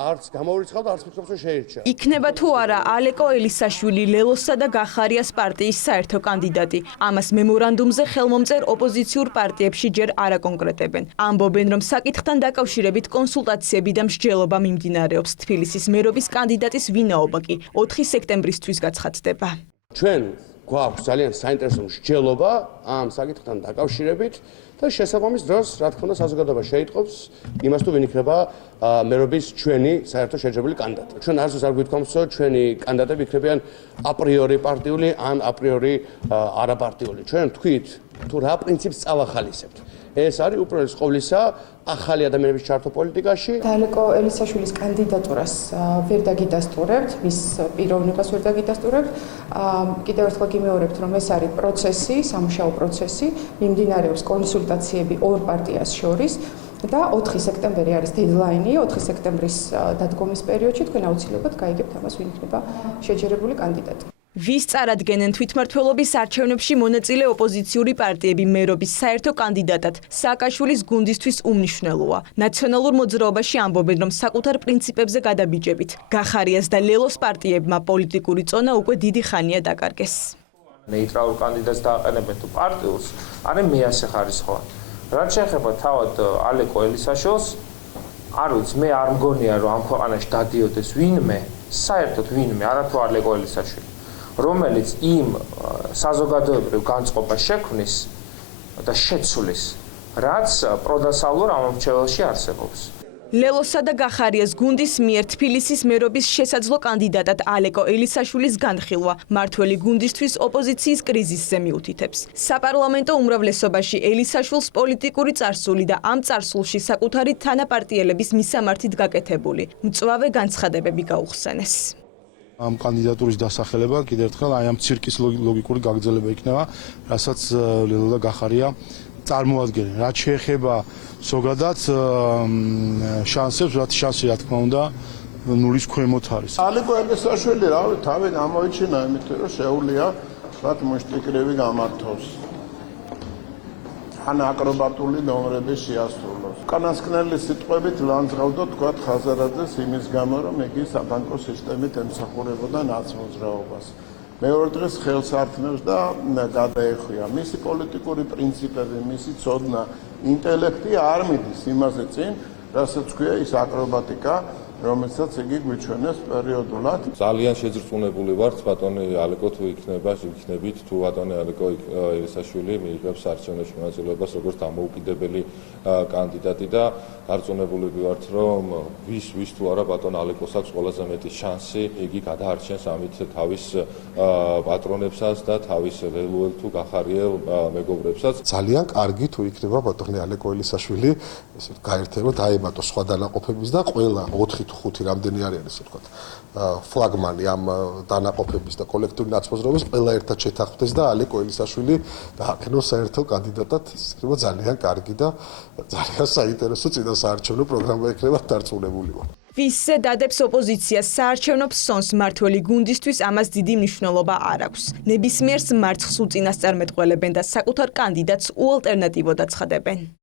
არც გამოურიცხავდა, არც მითხრობს, რომ შეირჩა. იქნება თუ არა ალეკო ელისაშვილი ლელოსა და გახარიას პარტიის საერთო კანდიდატი. ამას მემორანდუმზე ხელმომწერ ოპოზიციურ პარტიებში ჯერ არ აკონკრეტებენ. ამბობენ, რომ საკითხთან დაკავშირებით კონსულტაციები და მსჯელობა მიმდინარეობს. თბილისის მერობის კანდიდატის ვინაობა კი 4 სექტემბრისთვის გაცხადდება. ჩვენ გვაქვს ძალიან საინტერესო მსჯელობა ამ საკითხთან დაკავშირებით და შესაბამის დროს, რა თქმა უნდა, საზოგადოება შეიტყობს იმას თუ ვინ იქნება მერობის ჩვენი საერთო შეჯერებული კანდიდატი. ჩვენ არასდროს არ გვითქვამს, რომ ჩვენი კანდიდატები იქნებიან აპრიორი პარტიული ან აპრიორი არაპარტიული. ჩვენ თქვით თუ რა პრინციპს წავახალისებთ. ეს არის უპირველეს ყოვლისა ახალი ადამიანების ჩართვა პოლიტიკაში. ალეკო ელისაშვილის კანდიდატურას ვერ დაგიდასტურებთ, მის პიროვნებას ვერ დაგიდასტურებთ. კიდევ ერთხელ გიმეორებთ, რომ ეს არის პროცესი, სამუშაო პროცესი, მიმდინარეობს კონსულტაციები ორ პარტიას შორის და 4 სექტემბერი არის დედლაინი, 4 სექტემბრის დადგომის პერიოდში თქვენ აუცილებლად გაიგებთ ამას, ვინ იქნება შეჯერებული კანდიდატი. ვის წარადგენენ თვითმმართველობის არჩევნებში მონაწილე ოპოზიციური პარტიები მერობის საერთო კანდიდატად სააკაშვილის გუნდისთვის უმნიშვნელოა. ნაციონალურ მოძრაობაში ამბობენ, რომ საკუთარ პრინციპებზე გადაბიჯებით გახარიას და ლელოს პარტიებმა პოლიტიკური წონა უკვე დიდი ხანია დაკარგეს. ნეიტრალურ კანდიდატს დააყენებენ თუ პარტიულს, არის მეასე ხარისხოვანი. რაც შეეხება თავად ალეკო ელისაშვილს, არ ვიცი, მე არ მგონია, რომ ამ ქვეყანაში დადიოდეს ვინმე, საერთოდ ვინმე, არათუ ალეკო ელისაშვილი, რომელიც იმ საზოგადოებრივ განწყობას შექმნის და შეცვლის, რაც პროდასავლურ ამომრჩეველში არსებობს. ლელოსა და გახარიას გუნდის მიერ თბილისის მერობის შესაძლო კანდიდატად ალეკო ელისაშვილის განხილვა მმართველი გუნდისთვის ოპოზიციის კრიზისზე მიუთითებს. საპარლამენტო უმრავლესობაში ელისაშვილს პოლიტიკური წარსული და ამ წარსულში საკუთარი თანაპარტიელების მისამართით გაკეთებული მწვავე განცხადებები გაუხსენეს. ამ კანდიდატურის დასახელება კიდევ ერთხელ აი ამ ცირკის ლოგიკური გაგრძელება იქნება, რასაც ლელო და გახარია წარმოადგენენ. რაც შეეხება ზოგადად შანსებს, რაც შანსი რა თქმა უნდა ნულის ქვემოთ არის. ალეკო ელისაშვილი რავი თავი გამოიჩინა იმით, რომ შეუძლია მათ მუშტიკრები გამართოს. ან აკრობატული ნომრების შეასრულოს. უკანასკნელი სიტყვებით ლანძღავდა თქვა ხაზარაძეს იმის გამო, რომ იგი საბანკო სისტემით ემსახურებოდა ნაცმოძრაობას. მეორე დღეს ხელს ართმევს და გადაეხვია. მისი პოლიტიკური პრინციპები, მისი ცოდნა, ინტელექტი არ მიდის იმაზე წინ, რასაც ქვია ის აკრობატიკა, რომელსაც იგი გვიჩვენეს პერიოდულად. ძალიან შეძრწმუნებული ვართ, ბატონი ალეკო თუ იქნებით, თუ ბატონი ალეკო ელისაშვილი მიიღებს არჩევნებში მონაწილეობას როგორც დამოუკიდებელი კანდიდატი და დარწმუნებულები ვართ, რომ ვის თუ არა ბატონ ალეკოს აქვს ყველაზე მეტი შანსი, იგი გადაარჩენს ამით თავის პატრონებსაც და თავის ლელუელ თუ გახარიელ მეგობრებსაც. ძალიან კარგი თუ იქნება ბატონი ალეკო ელისაშვილი ესე გაერთება დაემატოს სხვა დანაყოფების და ყველა 4 თუ 5 რამდენი არის ესე ვთქვათ ფლაგმანი ამ დანაყოფების და კოლექტიური ნაცმოძრაობის ყველა ერთად შეთანხმდეს და ალეკო ელისაშვილი დააკენოს საერთო კანდიდატად. ეს იქნება ძალიან კარგი და ძალიან საინტერესო წინა საარჩევნო პროგრამა იქნება დარწმუნებული ვარ. ვისზე დადებს ოპოზიციას საარჩევნო ფსონს მმართველი გუნდისთვის ამას დიდი მნიშვნელობა არ აქვს. ნებისმიერს მარცხს უწინასწარმეტყველებენ და საკუთარ კანდიდატს უალტერნატივოდ აცხადებენ.